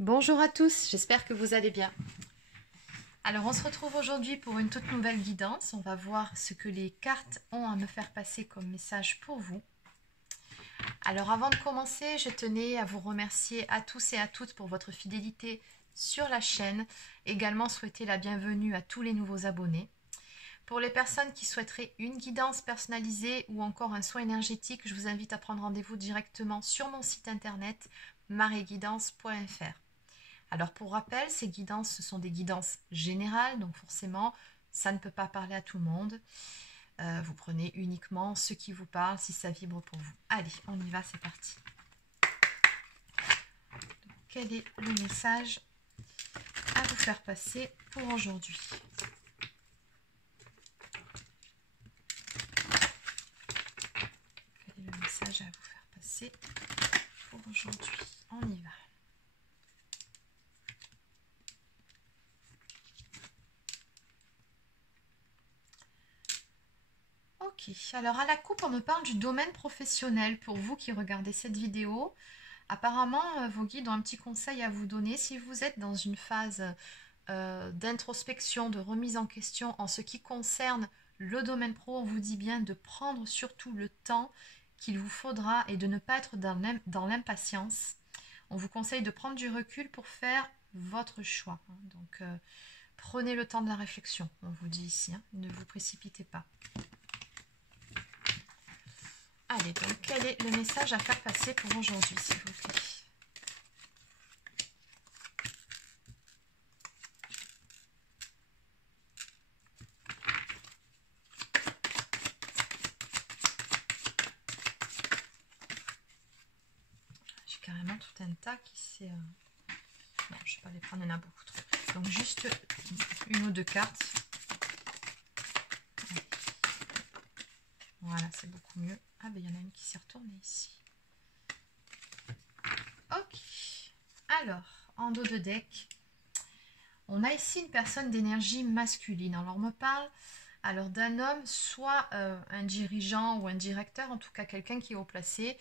Bonjour à tous, j'espère que vous allez bien. Alors on se retrouve aujourd'hui pour une toute nouvelle guidance. On va voir ce que les cartes ont à me faire passer comme message pour vous. Alors avant de commencer, je tenais à vous remercier à tous et à toutes pour votre fidélité sur la chaîne. Également souhaiter la bienvenue à tous les nouveaux abonnés. Pour les personnes qui souhaiteraient une guidance personnalisée ou encore un soin énergétique, je vous invite à prendre rendez-vous directement sur mon site internet marieguidance.fr. Alors pour rappel, ces guidances, ce sont des guidances générales, donc forcément, ça ne peut pas parler à tout le monde. Vous prenez uniquement ce qui vous parle, si ça vibre pour vous. Allez, on y va, c'est parti. Donc, quel est le message à vous faire passer pour aujourd'hui? Quel est le message à vous faire passer pour aujourd'hui? On y va. Ok, alors à la coupe, on me parle du domaine professionnel pour vous qui regardez cette vidéo. Apparemment, vos guides ont un petit conseil à vous donner. Si vous êtes dans une phase d'introspection, de remise en question en ce qui concerne le domaine pro, on vous dit bien de prendre surtout le temps qu'il vous faudra et de ne pas être dans l'impatience. On vous conseille de prendre du recul pour faire votre choix. Donc, prenez le temps de la réflexion, on vous dit ici. Ne vous précipitez pas. Allez, donc quel est le message à faire passer pour aujourd'hui, s'il vous plaît? J'ai carrément tout un tas qui s'est... Non, je ne vais pas les prendre, il y en a beaucoup trop. Donc juste une ou deux cartes. Voilà, c'est beaucoup mieux. Ah ben il y en a une qui s'est retournée ici. Ok. Alors, en dos de deck, on a ici une personne d'énergie masculine. Alors, on me parle alors d'un homme, soit un dirigeant ou un directeur, en tout cas quelqu'un qui est haut placé,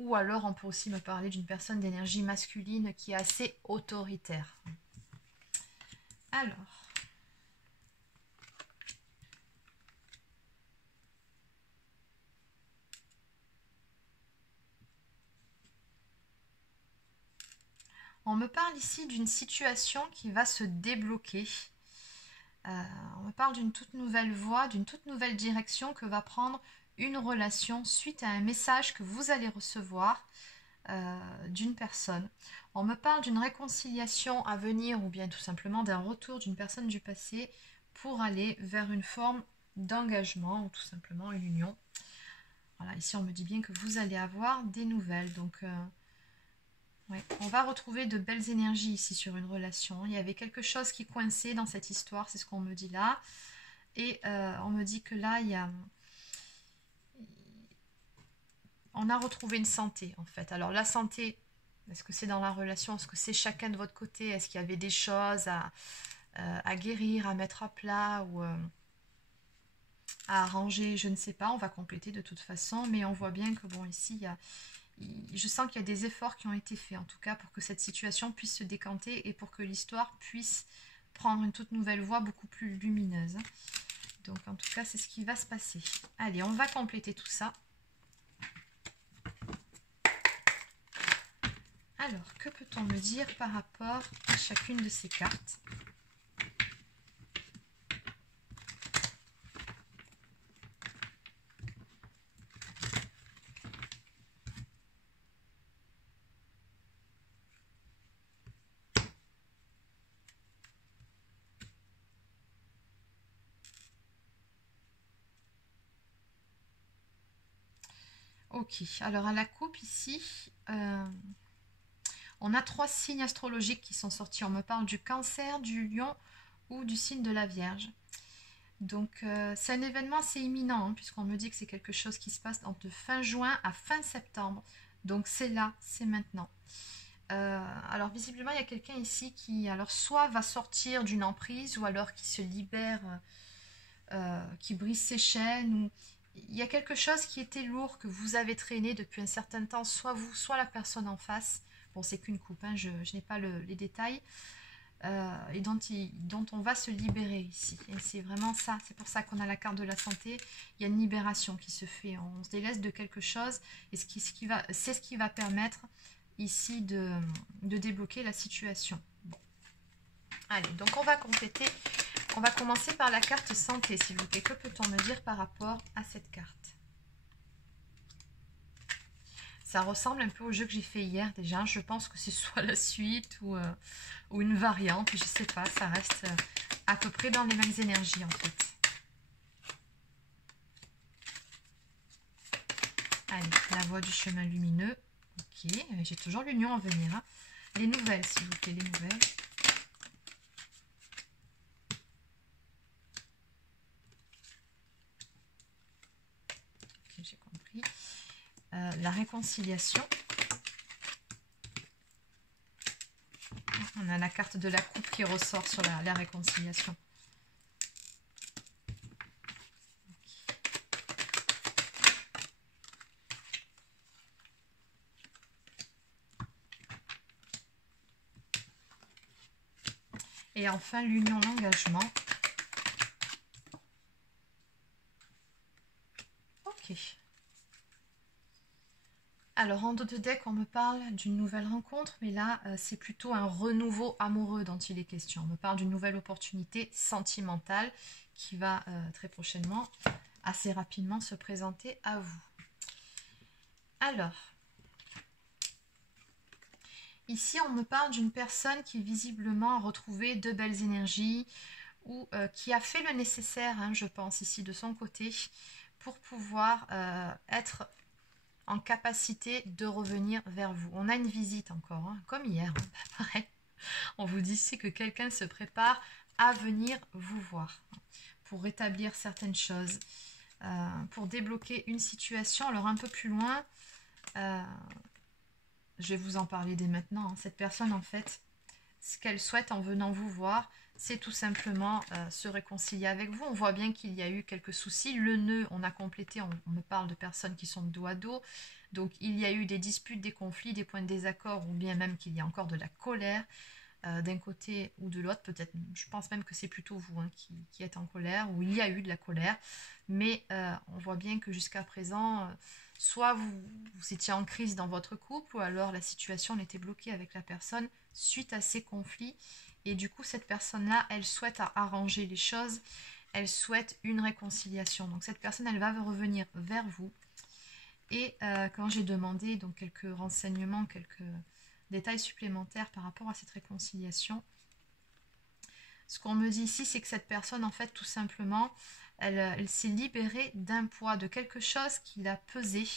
ou alors on peut aussi me parler d'une personne d'énergie masculine qui est assez autoritaire. Alors, on me parle ici d'une situation qui va se débloquer. On me parle d'une toute nouvelle voie, d'une toute nouvelle direction que va prendre une relation suite à un message que vous allez recevoir d'une personne. On me parle d'une réconciliation à venir ou bien tout simplement d'un retour d'une personne du passé pour aller vers une forme d'engagement ou tout simplement une union. Voilà, ici on me dit bien que vous allez avoir des nouvelles. Donc ouais, on va retrouver de belles énergies ici sur une relation. Il y avait quelque chose qui coinçait dans cette histoire, c'est ce qu'on me dit là. Et on me dit que là, on a retrouvé une santé en fait. Alors la santé, est-ce que c'est dans la relation? Est-ce que c'est chacun de votre côté? Est-ce qu'il y avait des choses à guérir, à mettre à plat ou à arranger? Je ne sais pas, on va compléter de toute façon. Mais on voit bien que bon, ici, je sens qu'il y a des efforts qui ont été faits en tout cas pour que cette situation puisse se décanter et pour que l'histoire puisse prendre une toute nouvelle voie beaucoup plus lumineuse. Donc en tout cas, c'est ce qui va se passer. Allez, on va compléter tout ça. Alors, que peut-on me dire par rapport à chacune de ces cartes? Ok, alors à la coupe ici, on a 3 signes astrologiques qui sont sortis. On me parle du Cancer, du Lion ou du signe de la Vierge. Donc c'est un événement assez imminent, puisqu'on me dit que c'est quelque chose qui se passe entre fin juin à fin septembre. Donc c'est là, c'est maintenant. Alors visiblement il y a quelqu'un ici qui alors soit va sortir d'une emprise ou alors qui se libère, qui brise ses chaînes. Ou... Il y a quelque chose qui était lourd que vous avez traîné depuis un certain temps, soit vous, soit la personne en face, Bon, c'est qu'une coupe, hein, je n'ai pas les détails. Et dont on va se libérer ici. Et c'est vraiment ça, c'est pour ça qu'on a la carte de la santé. Il y a une libération qui se fait, on se délaisse de quelque chose, et c'est ce qui va permettre ici de débloquer la situation. Bon. Allez, donc on va compléter, on va commencer par la carte santé, s'il vous plaît. Que peut-on me dire par rapport à cette carte? Ça ressemble un peu au jeu que j'ai fait hier déjà. Je pense que c'est soit la suite ou une variante. Je sais pas, ça reste à peu près dans les mêmes énergies en fait. Allez, la voie du chemin lumineux. Ok, j'ai toujours l'union à venir. Hein. Les nouvelles, s'il vous plaît, les nouvelles. Ok, j'ai compris. La réconciliation. On a la carte de la coupe qui ressort sur la réconciliation. Et enfin, l'union, l'engagement. Ok. Alors, en dos de deck, on me parle d'une nouvelle rencontre, mais là, c'est plutôt un renouveau amoureux dont il est question. On me parle d'une nouvelle opportunité sentimentale qui va très prochainement, assez rapidement, se présenter à vous. Alors, ici, on me parle d'une personne qui visiblement a retrouvé de belles énergies ou qui a fait le nécessaire, hein, je pense, ici, de son côté, pour pouvoir être en capacité de revenir vers vous. On a une visite encore, hein, comme hier, hein, pareil. On vous dit ici que quelqu'un se prépare à venir vous voir pour rétablir certaines choses, pour débloquer une situation. Alors un peu plus loin, je vais vous en parler dès maintenant. Hein. Cette personne, en fait, ce qu'elle souhaite en venant vous voir, c'est tout simplement se réconcilier avec vous. On voit bien qu'il y a eu quelques soucis. Le nœud, on a complété, on me parle de personnes qui sont de dos à dos. Donc il y a eu des disputes, des conflits, des points de désaccord, ou bien même qu'il y a encore de la colère d'un côté ou de l'autre. Peut-être, je pense même que c'est plutôt vous hein, qui êtes en colère, ou il y a eu de la colère. Mais on voit bien que jusqu'à présent, soit vous étiez en crise dans votre couple, ou alors la situation était bloquée avec la personne suite à ces conflits. Et du coup, cette personne-là, elle souhaite arranger les choses, elle souhaite une réconciliation. Donc cette personne, elle va revenir vers vous. Et quand j'ai demandé donc quelques renseignements, quelques détails supplémentaires par rapport à cette réconciliation, ce qu'on me dit ici, c'est que cette personne, en fait, tout simplement, elle s'est libérée d'un poids, de quelque chose qui l'a pesé,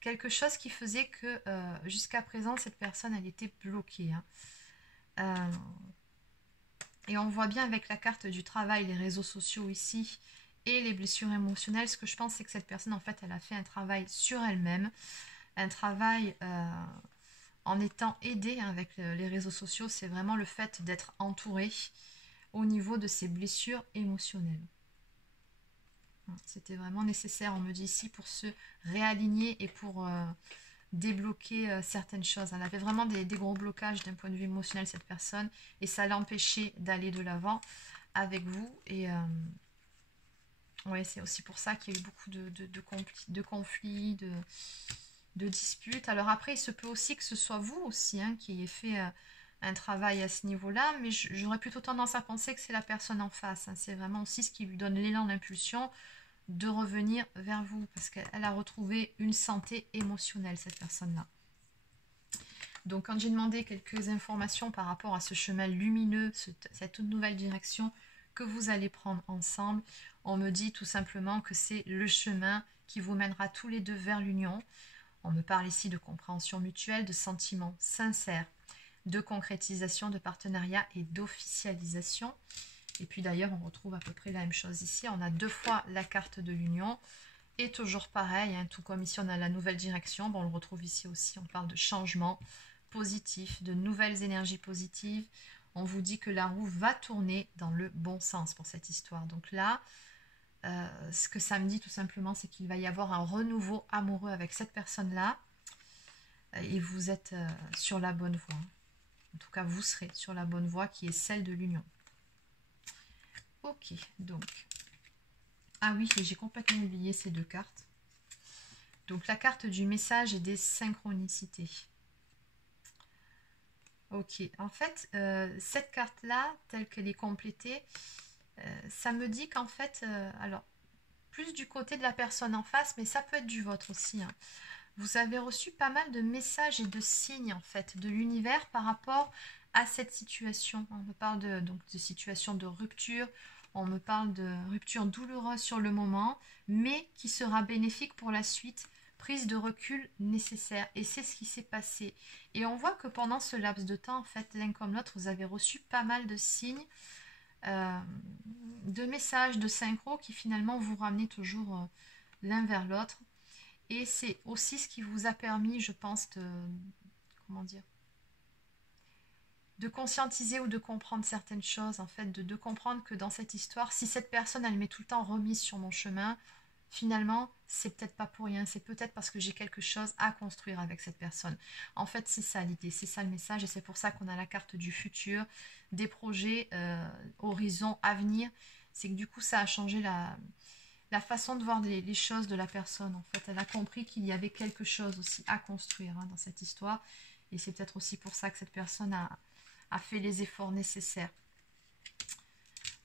quelque chose qui faisait que jusqu'à présent, cette personne, elle était bloquée. Hein. Et on voit bien avec la carte du travail, les réseaux sociaux ici, et les blessures émotionnelles, ce que je pense, c'est que cette personne, en fait, elle a fait un travail sur elle-même, un travail en étant aidée hein, avec les réseaux sociaux, c'est vraiment le fait d'être entourée au niveau de ses blessures émotionnelles. C'était vraiment nécessaire, on me dit ici, pour se réaligner et pour débloquer certaines choses. Elle avait vraiment des gros blocages d'un point de vue émotionnel, cette personne, et ça l'empêchait d'aller de l'avant avec vous. Et ouais, c'est aussi pour ça qu'il y a eu beaucoup de conflits, de disputes. Alors après, il se peut aussi que ce soit vous aussi hein, qui ayez fait un travail à ce niveau-là, mais j'aurais plutôt tendance à penser que c'est la personne en face. Hein. C'est vraiment aussi ce qui lui donne l'élan, l'impulsion de revenir vers vous, parce qu'elle a retrouvé une santé émotionnelle, cette personne-là. Donc quand j'ai demandé quelques informations par rapport à ce chemin lumineux, cette toute nouvelle direction que vous allez prendre ensemble, on me dit tout simplement que c'est le chemin qui vous mènera tous les deux vers l'union. On me parle ici de compréhension mutuelle, de sentiments sincères, de concrétisation, de partenariat et d'officialisation. Et puis d'ailleurs, on retrouve à peu près la même chose ici. On a 2 fois la carte de l'union. Et toujours pareil, hein, tout comme ici, on a la nouvelle direction. Bon, on le retrouve ici aussi. On parle de changement positif, de nouvelles énergies positives. On vous dit que la roue va tourner dans le bon sens pour cette histoire. Donc là, ce que ça me dit tout simplement, c'est qu'il va y avoir un renouveau amoureux avec cette personne-là. et vous êtes sur la bonne voie. En tout cas, vous serez sur la bonne voie qui est celle de l'union. Ok, donc. Ah oui, j'ai complètement oublié ces deux cartes. Donc la carte du message et des synchronicités. Ok, en fait, cette carte-là, telle qu'elle est complétée, ça me dit qu'en fait, alors, plus du côté de la personne en face, mais ça peut être du vôtre aussi, hein. Vous avez reçu pas mal de messages et de signes, en fait, de l'univers par rapport à cette situation. On me parle donc, de situation de rupture, on me parle de rupture douloureuse sur le moment, mais qui sera bénéfique pour la suite, prise de recul nécessaire. Et c'est ce qui s'est passé. Et on voit que pendant ce laps de temps, en fait, l'un comme l'autre, vous avez reçu pas mal de signes, de messages, de synchro qui finalement vous ramenez toujours l'un vers l'autre. Et c'est aussi ce qui vous a permis, je pense, comment dire, de conscientiser ou de comprendre certaines choses, en fait, de comprendre que dans cette histoire, si cette personne, elle m'est tout le temps remise sur mon chemin, finalement, c'est peut-être pas pour rien, c'est peut-être parce que j'ai quelque chose à construire avec cette personne. En fait, c'est ça l'idée, c'est ça le message, et c'est pour ça qu'on a la carte du futur, des projets, horizons, avenir. C'est que du coup, ça a changé la façon de voir les choses de la personne. En fait, elle a compris qu'il y avait quelque chose aussi à construire, hein, dans cette histoire, et c'est peut-être aussi pour ça que cette personne a fait les efforts nécessaires.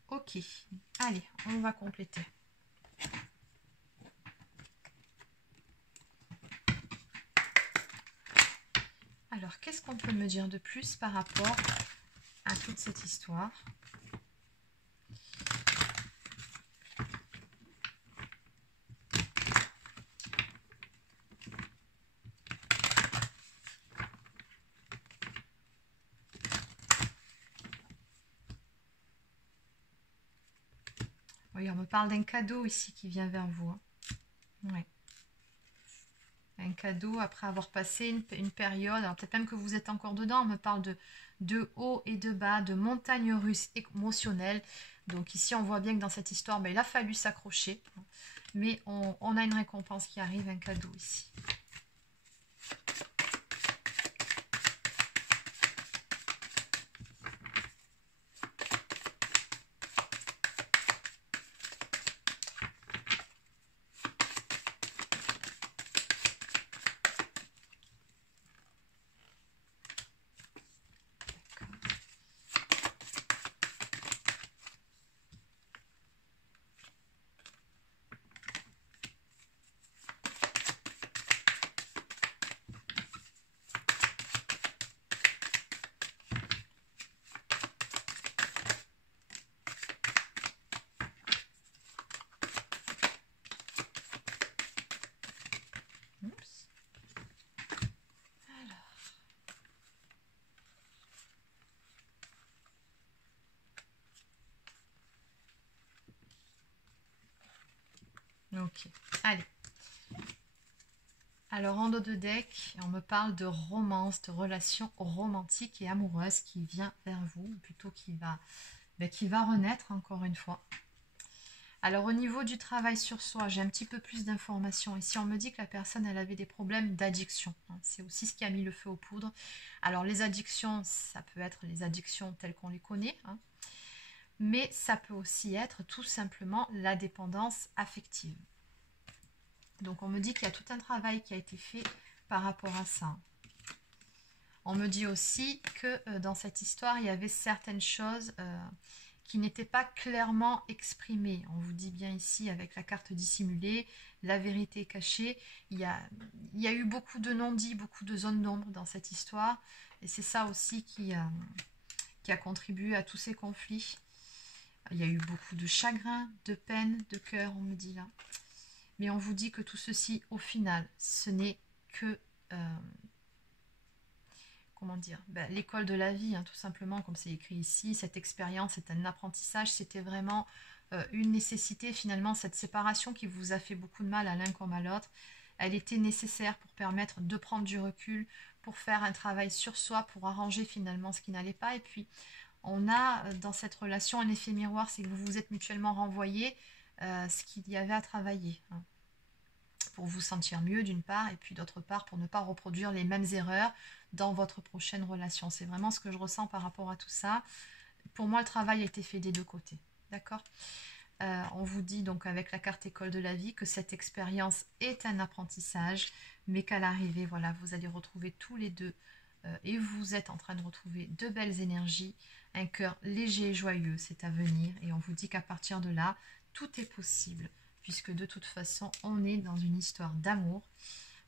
Ok, allez, on va compléter. Alors, qu'est-ce qu'on peut me dire de plus par rapport à toute cette histoire? Oui, on me parle d'un cadeau ici qui vient vers vous, hein. Ouais. Un cadeau après avoir passé une période, alors peut-être même que vous êtes encore dedans, on me parle de haut et de bas, de montagnes russes émotionnelles. Donc ici, on voit bien que dans cette histoire, ben, il a fallu s'accrocher. Mais on a une récompense qui arrive, un cadeau ici. Oups. Alors. Ok, allez. Alors en dos de deck, on me parle de romance, de relation romantique et amoureuse qui vient vers vous, ou plutôt qui va renaître encore une fois. Alors au niveau du travail sur soi, j'ai un petit peu plus d'informations. Ici on me dit que la personne elle avait des problèmes d'addiction, hein. C'est aussi ce qui a mis le feu aux poudres. Alors les addictions, ça peut être les addictions telles qu'on les connaît, hein. Mais ça peut aussi être tout simplement la dépendance affective. Donc on me dit qu'il y a tout un travail qui a été fait par rapport à ça. On me dit aussi que dans cette histoire, il y avait certaines choses qui n'étaient pas clairement exprimées. On vous dit bien ici avec la carte dissimulée, la vérité cachée. Il y a eu beaucoup de non-dits, beaucoup de zones d'ombre dans cette histoire. Et c'est ça aussi qui a contribué à tous ces conflits. Il y a eu beaucoup de chagrin, de peine, de cœur, on me dit là. Mais on vous dit que tout ceci, au final, ce n'est que, comment dire, l'école de la vie, hein, tout simplement, comme c'est écrit ici. Cette expérience, c'est un apprentissage, c'était vraiment une nécessité. Finalement, cette séparation qui vous a fait beaucoup de mal à l'un comme à l'autre, elle était nécessaire pour permettre de prendre du recul, pour faire un travail sur soi, pour arranger finalement ce qui n'allait pas. Et puis, on a dans cette relation un effet miroir, c'est que vous vous êtes mutuellement renvoyés ce qu'il y avait à travailler, hein. pour vous sentir mieux d'une part, et puis d'autre part pour ne pas reproduire les mêmes erreurs dans votre prochaine relation. C'est vraiment ce que je ressens par rapport à tout ça. Pour moi, le travail a été fait des deux côtés. D'accord ? On vous dit donc avec la carte école de la vie que cette expérience est un apprentissage, mais qu'à l'arrivée, voilà, vous allez retrouver tous les deux et vous êtes en train de retrouver de belles énergies, un cœur léger et joyeux, c'est à venir. Et on vous dit qu'à partir de là, tout est possible, puisque de toute façon, on est dans une histoire d'amour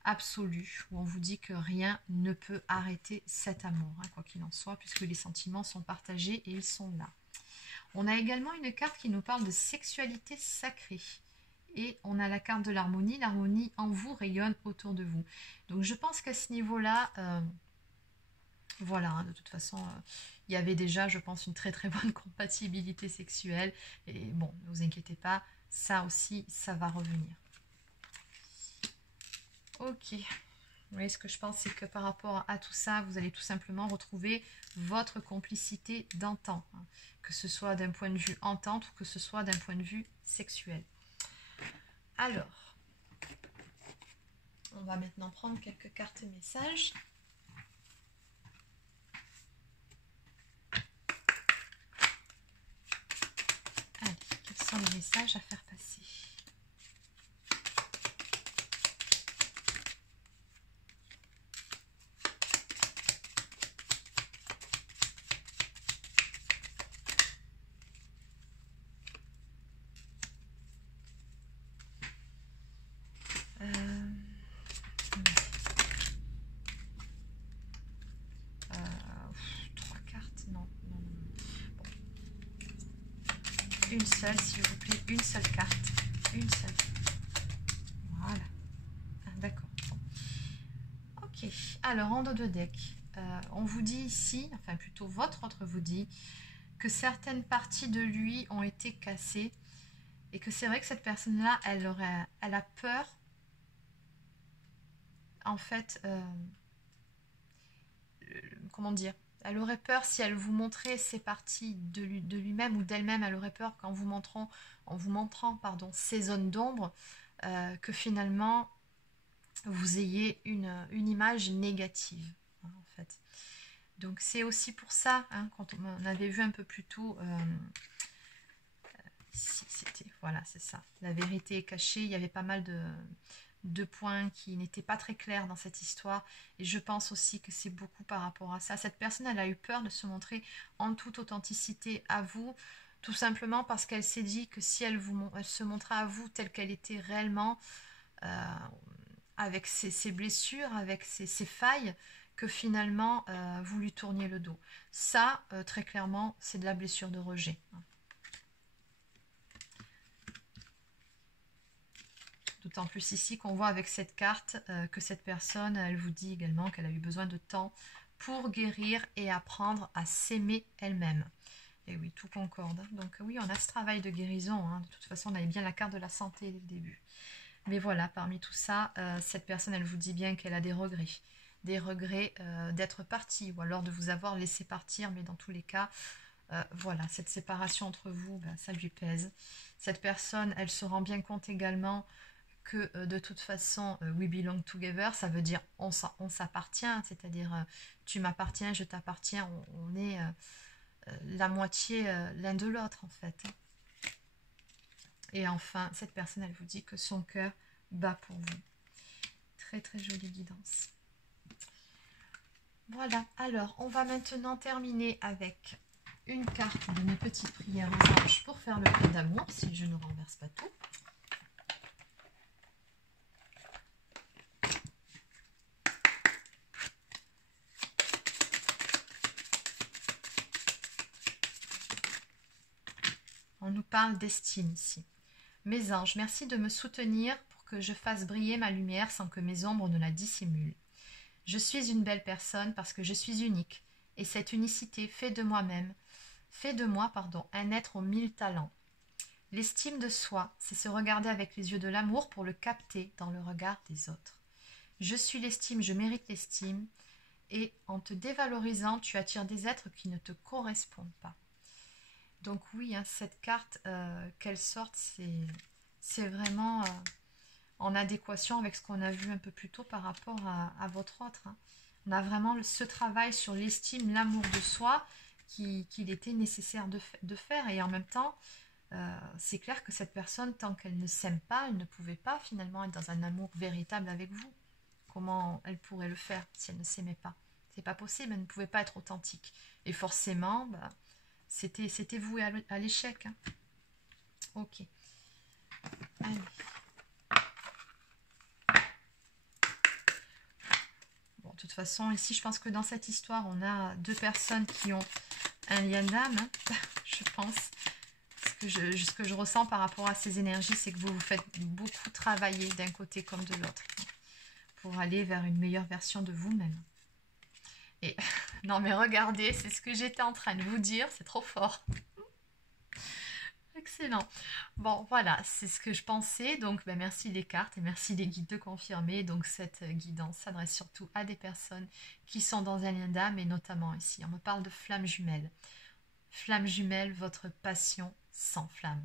absolu, où on vous dit que rien ne peut arrêter cet amour, hein, quoi qu'il en soit, puisque les sentiments sont partagés et ils sont là. On a également une carte qui nous parle de sexualité sacrée. Et on a la carte de l'harmonie en vous rayonne autour de vous. Donc je pense qu'à ce niveau-là, voilà, hein, de toute façon, il y avait déjà, je pense, une très très bonne compatibilité sexuelle. Et bon, ne vous inquiétez pas, ça aussi, ça va revenir. Ok. Vous voyez, ce que je pense, c'est que par rapport à tout ça, vous allez tout simplement retrouver votre complicité d'antan, hein, que ce soit d'un point de vue entente ou que ce soit d'un point de vue sexuel. Alors, on va maintenant prendre quelques cartes messages. Allez, quels sont les messages à faire passer ? Une seule, s'il vous plaît, une seule carte, une seule. Voilà. Ah, d'accord. Ok. Alors, en dos de deck, on vous dit ici, enfin plutôt votre autre vous dit, que certaines parties de lui ont été cassées et que c'est vrai que cette personne-là, elle a peur, en fait, comment dire ? Elle aurait peur si elle vous montrait ces parties de lui-même ou d'elle-même. Elle aurait peur qu'en vous montrant, ces zones d'ombre, que finalement vous ayez une image négative, hein, en fait. Donc c'est aussi pour ça, hein, quand on avait vu un peu plus tôt, ici c'était, voilà, c'est ça. La vérité est cachée. Il y avait pas mal de points qui n'étaient pas très clairs dans cette histoire, et je pense aussi que c'est beaucoup par rapport à ça. Cette personne, elle a eu peur de se montrer en toute authenticité à vous, tout simplement parce qu'elle s'est dit que si elle se montrait à vous telle qu'elle était réellement, avec ses blessures, avec ses failles, que finalement vous lui tourniez le dos. Ça, très clairement, c'est de la blessure de rejet. D'autant plus ici qu'on voit avec cette carte que cette personne, elle vous dit également qu'elle a eu besoin de temps pour guérir et apprendre à s'aimer elle-même. Et oui, tout concorde. Donc oui, on a ce travail de guérison, hein. De toute façon, on avait bien la carte de la santé dès le début. Mais voilà, parmi tout ça, cette personne, elle vous dit bien qu'elle a des regrets. Des regrets d'être partie ou alors de vous avoir laissé partir. Mais dans tous les cas, voilà, cette séparation entre vous, ben, ça lui pèse. Cette personne, elle se rend bien compte également que de toute façon, we belong together, ça veut dire on s'appartient, c'est-à-dire tu m'appartiens, je t'appartiens, on est la moitié l'un de l'autre en fait. Et enfin, cette personne, elle vous dit que son cœur bat pour vous. Très très jolie guidance. Voilà, alors on va maintenant terminer avec une carte de mes petites prières aux anges pour faire le plein d'amour, si je ne renverse pas tout. On nous parle d'estime ici. Mes anges, merci de me soutenir pour que je fasse briller ma lumière sans que mes ombres ne la dissimulent. Je suis une belle personne parce que je suis unique, et cette unicité fait de moi, un être aux 1000 talents. L'estime de soi, c'est se regarder avec les yeux de l'amour pour le capter dans le regard des autres. Je suis l'estime, je mérite l'estime, et en te dévalorisant, tu attires des êtres qui ne te correspondent pas. Donc oui, hein, cette carte, qu'elle sorte, c'est vraiment en adéquation avec ce qu'on a vu un peu plus tôt par rapport à votre autre. Hein. On a vraiment ce travail sur l'estime, l'amour de soi qu'il était nécessaire de faire. Et en même temps, c'est clair que cette personne, tant qu'elle ne s'aime pas, elle ne pouvait pas finalement être dans un amour véritable avec vous. Comment elle pourrait le faire si elle ne s'aimait pas? C'est pas possible, elle ne pouvait pas être authentique. Et forcément, bah, c'était voué à l'échec. Hein. Ok. Allez. Bon, de toute façon, ici, je pense que dans cette histoire, on a deux personnes qui ont un lien d'âme, hein, je pense. Ce que je ressens par rapport à ces énergies, c'est que vous vous faites beaucoup travailler d'un côté comme de l'autre pour aller vers une meilleure version de vous-même. Et non mais regardez, c'est ce que j'étais en train de vous dire, c'est trop fort. Excellent. Bon, voilà, c'est ce que je pensais. Donc, ben, merci les cartes et merci les guides de confirmer. Donc, cette guidance s'adresse surtout à des personnes qui sont dans un lien d'âme et notamment ici, on me parle de flamme jumelle. Flamme jumelle, votre passion sans flamme.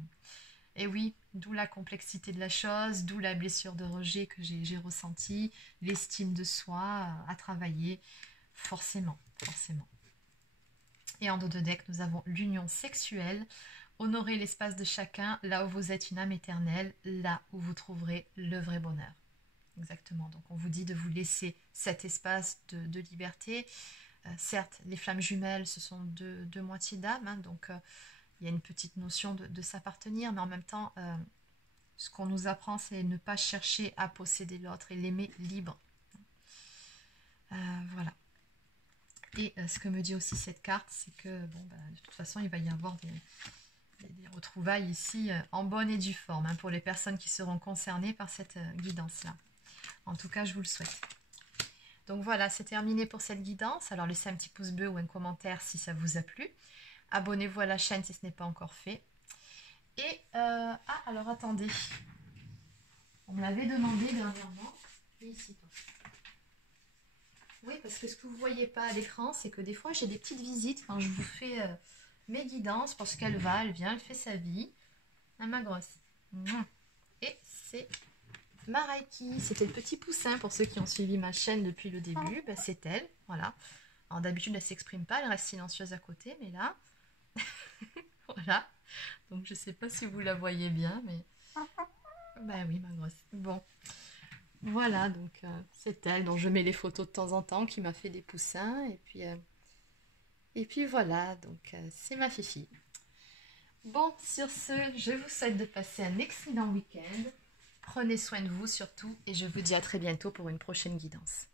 Et oui, d'où la complexité de la chose, d'où la blessure de rejet que j'ai ressentie, l'estime de soi à travailler, forcément, forcément. Et en dos de deck, nous avons l'union sexuelle. Honorez l'espace de chacun, là où vous êtes une âme éternelle, là où vous trouverez le vrai bonheur. Exactement, donc on vous dit de vous laisser cet espace de liberté. Certes, les flammes jumelles, ce sont deux moitiés d'âme, hein, donc il y a une petite notion de s'appartenir, mais en même temps, ce qu'on nous apprend, c'est ne pas chercher à posséder l'autre et l'aimer libre. Voilà. Et ce que me dit aussi cette carte, c'est que bon, bah, de toute façon, il va y avoir des retrouvailles ici en bonne et due forme hein, pour les personnes qui seront concernées par cette guidance-là. En tout cas, je vous le souhaite. Donc voilà, c'est terminé pour cette guidance. Alors laissez un petit pouce bleu ou un commentaire si ça vous a plu. Abonnez-vous à la chaîne si ce n'est pas encore fait. Et, alors attendez. On me l'avait demandé dernièrement. Et ici, oui, parce que ce que vous ne voyez pas à l'écran, c'est que des fois, j'ai des petites visites quand je vous fais mes guidances, parce qu'elle va, elle vient, elle fait sa vie. Ah, ma grosse. Et c'est ma Reiki. C'était le petit poussin, pour ceux qui ont suivi ma chaîne depuis le début. Ben, c'est elle, voilà. Alors d'habitude, elle ne s'exprime pas, elle reste silencieuse à côté, mais là... voilà. Donc, je ne sais pas si vous la voyez bien, mais... Ben oui, ma grosse. Bon. Voilà, donc c'est elle dont je mets les photos de temps en temps, qui m'a fait des poussins. Et puis voilà, donc c'est ma Fifi. Bon, sur ce, je vous souhaite de passer un excellent week-end. Prenez soin de vous surtout et je vous dis à très bientôt pour une prochaine guidance.